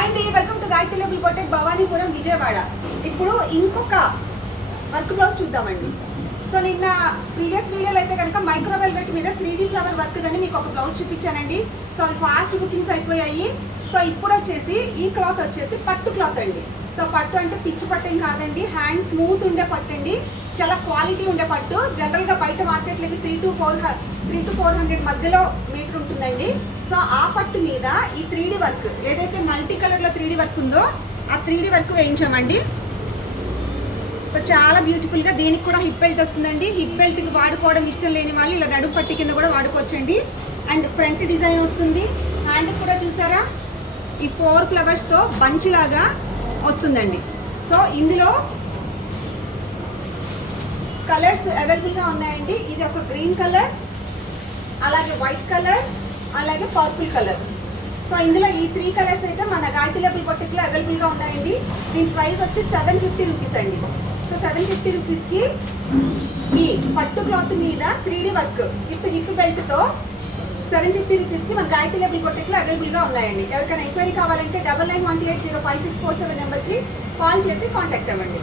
Hi అండి, welcome to Gayatri label boutique Bhavanipuram Vijayawada. ఇప్పుడు ఇంకొక వర్క్ బ్లౌజ్ చూద్దామండి. సో నిన్న ప్రీవియస్ వీడియోలో అయితే కనుక మైక్రో వెల్వెట్ మీద 3D ఫ్లవర్ వర్క్ అని మీకు ఒక బ్లౌజ్ చూపించానండి. సో అవి ఫాస్ట్ బుకింగ్స్ అయిపోయాయి. సో ఇప్పుడు వచ్చేసి ఈ క్లాత్ వచ్చేసి పట్టు క్లాత్ అండి. సో పట్టు అంటే పిచ్చి పట్టు ఏం కాదండి, హ్యాండ్ స్మూత్ ఉండే పట్టు అండి, చాలా క్వాలిటీ ఉండే పట్టు. జనరల్గా బయట మార్కెట్లో 3 to 400 మధ్యలో మీటర్ ఉంటుందండి. సో ఆ పట్టు మీద ఈ 3D వర్క్ ఏదైతే మల్టీ కలర్లో 3D వర్క్ ఉందో ఆ 3D వర్క్ వేయించామండి. సో చాలా బ్యూటిఫుల్గా, దీనికి కూడా హిప్ బెల్ట్ వస్తుందండి. హిప్ బెల్ట్కి వాడుకోవడం ఇష్టం లేని వాళ్ళు ఇలా నడుము పట్టి కింద కూడా వాడుకోవచ్చండి. అండ్ ఫ్రంట్ డిజైన్ వస్తుంది. హ్యాండ్ కూడా చూసారా ఈ 4 ఫ్లవర్స్తో బంచ్ లాగా వస్తుందండి. సో ఇందులో కలర్స్ అవైలబుల్గా ఉన్నాయండి. ఇది ఒక గ్రీన్ కలర్, అలాగే వైట్ కలర్, అలాగే పర్పుల్ కలర్. సో ఇందులో ఈ 3 కలర్స్ అయితే మన గాయత్రి లేబుల్ బొటిక్లో అవైలబుల్గా ఉన్నాయండి. దీని ప్రైస్ వచ్చి 750 రూపీస్ అండి. సో 750 రూపీస్కి ఈ పట్టు క్లాత్ మీద 3D వర్క్ విత్ హిప్ బెల్ట్తో 750 రూపీస్కి మన గాయత్రి లేబుల్ బొటిక్లో అవైలబుల్గా ఉన్నాయండి. ఎవరికైనా ఎంక్వైరీ కావాలంటే 9918805647 నెంబర్కి కాల్ చేసి కాంటాక్ట్ అవ్వండి.